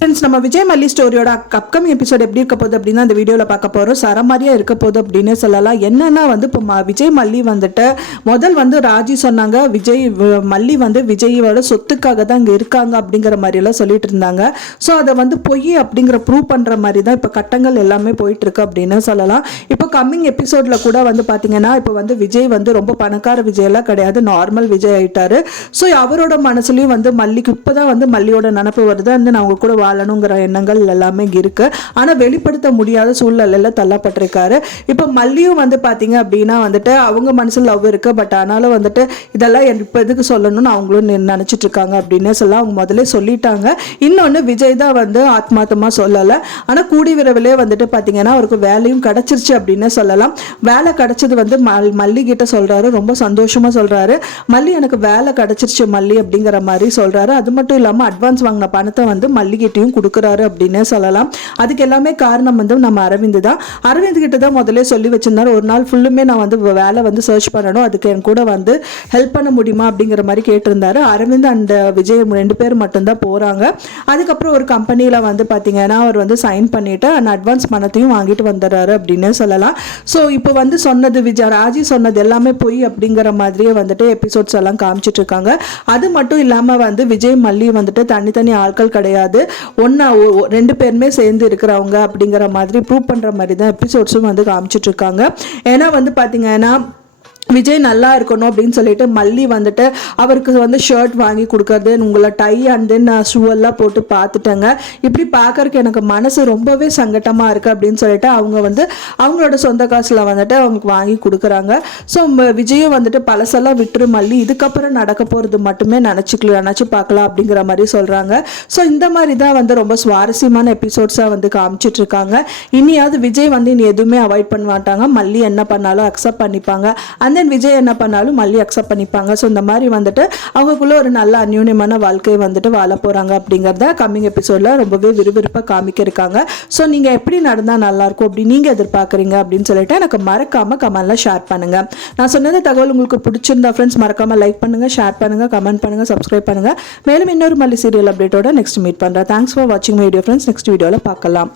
Friends, நம்ம விஜய் மல்லி ஸ்டோரியோட upcoming episode எப்படி இருக்க போகுது அப்படின்னு அந்த வீடியோவில் பார்க்க போகிறோம். சரமாரியா இருக்க போகுது அப்படின்னு சொல்லலாம். என்னன்னா இப்போ விஜய் மல்லி வந்துட்டு முதல் ராஜி சொன்னாங்க மல்லி விஜயோட சொத்துக்காக தான் இங்கே இருக்காங்க அப்படிங்கிற மாதிரியெல்லாம் சொல்லிட்டு இருந்தாங்க. ஸோ அதை பொய் அப்படிங்கிற ப்ரூவ் பண்ணுற மாதிரி தான் இப்போ கட்டங்கள் எல்லாமே போயிட்டு இருக்கு அப்படின்னு சொல்லலாம். இப்போ கம்மிங் எபிசோடில் கூட பார்த்தீங்கன்னா இப்போ விஜய் ரொம்ப பணக்கார விஜயெல்லாம் கிடையாது, நார்மல் விஜய் ஆயிட்டாரு. ஸோ அவரோட மனசுலையும் மல்லிக்கு இப்போதான் மல்லியோட நினப்பு வருது, நான் அவங்க கூட வாழணுங்கிற எண்ணங்கள் எல்லாமே இருக்கு. ஆனா வெளிப்படுத்த முடியாத சூழ்நிலையில தள்ளப்பட்டிருக்காரு. இப்ப மல்லியும் பாத்தீங்க அப்படின்னா அவங்க மனசுல லவ் இருக்கு. பட் ஆனாலும் இதெல்லாம் இப்ப எதுக்கு சொல்லணும்னு அவங்களும் நினைச்சிட்டு இருக்காங்க அப்படின்னு சொல்ல அவங்க முதல்ல சொல்லிட்டாங்க. இன்னொன்னு விஜய் தான் ஆத்மார்த்தமா சொல்லல. ஆனா கூடி விரைவிலே பாத்தீங்கன்னா அவருக்கு வேலையும் கிடைச்சிருச்சு அப்படின்னு சொல்லலாம். வேலை கிடைச்சது மல்லி கிட்ட சொல்றாரு, ரொம்ப சந்தோஷமா சொல்றாரு. மல்லி எனக்கு வேலை கிடைச்சிருச்சு மல்லி அப்படிங்கிற மாதிரி சொல்றாரு. அது மட்டும் இல்லாம அட்வான்ஸ் வாங்கின பணத்தை மல்லி கொடுக்குறாரு அப்படின்னு சொல்லலாம். அதுக்கு எல்லாமே காரணம் நம்ம அரவிந்த் தான். அரவிந்த் கிட்ட தான் முதல்ல சொல்லி வச்சிருந்தாரு, ஒரு நாள் ஃபுல்லுமே நான் வேலை சர்ச் பண்ணணும், அதுக்கு என் கூட ஹெல்ப் பண்ண முடியுமா அப்படிங்கிற மாதிரி கேட்டிருந்தாரு. அரவிந்த் அண்ட் விஜய் 2 பேர் மட்டும்தான் போறாங்க. அதுக்கப்புறம் ஒரு கம்பெனியில பாத்தீங்கன்னா அவர் சைன் பண்ணிட்டு அந்த அட்வான்ஸ் பணத்தையும் வாங்கிட்டு வந்துடுறாரு அப்படின்னு சொல்லலாம். ஸோ இப்போ சொன்னது ராஜி சொன்னது எல்லாமே பொய் அப்படிங்கிற மாதிரியே எபிசோட்ஸ் எல்லாம் காமிச்சிட்டு இருக்காங்க. அது மட்டும் இல்லாம விஜய் மல்லி தனித்தனி ஆட்கள் கிடையாது, ஒன்னா 2 பேருமே சேர்ந்து இருக்கிறவங்க அப்படிங்கிற மாதிரி ப்ரூவ் பண்ற மாதிரி தான் எபிசோட்ஸும் காமிச்சிட்டு இருக்காங்க. ஏன்னா பாத்தீங்கன்னா விஜய் நல்லா இருக்கணும் அப்படின்னு சொல்லிட்டு மல்லி அவருக்கு ஷர்ட் வாங்கி கொடுக்கறது, உங்களை டை அண்ட் தென் ஷூ எல்லாம் போட்டு பார்த்துட்டேங்க. இப்படி பார்க்கறதுக்கு எனக்கு மனசு ரொம்பவே சங்கட்டமாக இருக்குது அப்படின்னு சொல்லிட்டு அவங்க அவங்களோட சொந்த காசில் அவங்களுக்கு வாங்கி கொடுக்குறாங்க. ஸோ விஜயும் பழசெல்லாம் விட்டுரு மல்லி, இதுக்கப்புறம் நடக்க போகிறது மட்டுமே நினச்சி பார்க்கலாம் அப்படிங்கிற மாதிரி சொல்கிறாங்க. ஸோ இந்த மாதிரி தான் ரொம்ப சுவாரஸ்யமான எபிசோட்ஸாக காமிச்சிட்டு இருக்காங்க. இனியாவது விஜய் இனி எதுவுமே அவாய்ட் பண்ண மாட்டாங்க, மல்லி என்ன பண்ணாலும் அக்செப்ட் பண்ணிப்பாங்க. தென் விஜய் என்ன பண்ணாலும் மல்லி அக்செப்ட் பண்ணிப்பாங்க. ஸோ இந்த மாதிரி அவங்களுக்குள்ள ஒரு நல்ல அந்யூன்யமான வாழ்க்கையை வாழ போறாங்க அப்படிங்கிறத கம்மிங் எபிசோட்ல ரொம்பவே விறுவிறுப்பாக காமிக்க இருக்காங்க. ஸோ நீங்க எப்படி நடந்தால் நல்லா இருக்கும் அப்படி நீங்க எதிர்பார்க்குறீங்க அப்படின்னு சொல்லிட்டு எனக்கு மறக்காம கமெண்ட்ல ஷேர் பண்ணுங்க. நான் சொன்னது தகவல் உங்களுக்கு பிடிச்சிருந்தா ஃப்ரெண்ட்ஸ் மறக்காம லைக் பண்ணுங்க, ஷேர் பண்ணுங்க, கமெண்ட் பண்ணுங்க, சப்ஸ்கிரைப் பண்ணுங்க. மேலும் இன்னொரு மல்லி சீரியல் அப்டேட்டோட நெக்ஸ்ட் மீட் பண்றேன். தேங்க்ஸ் ஃபார் வாட்சிங் மை வீடியோ ஃப்ரெண்ட்ஸ். நெக்ஸ்ட் வீடியோல பார்க்கலாம்.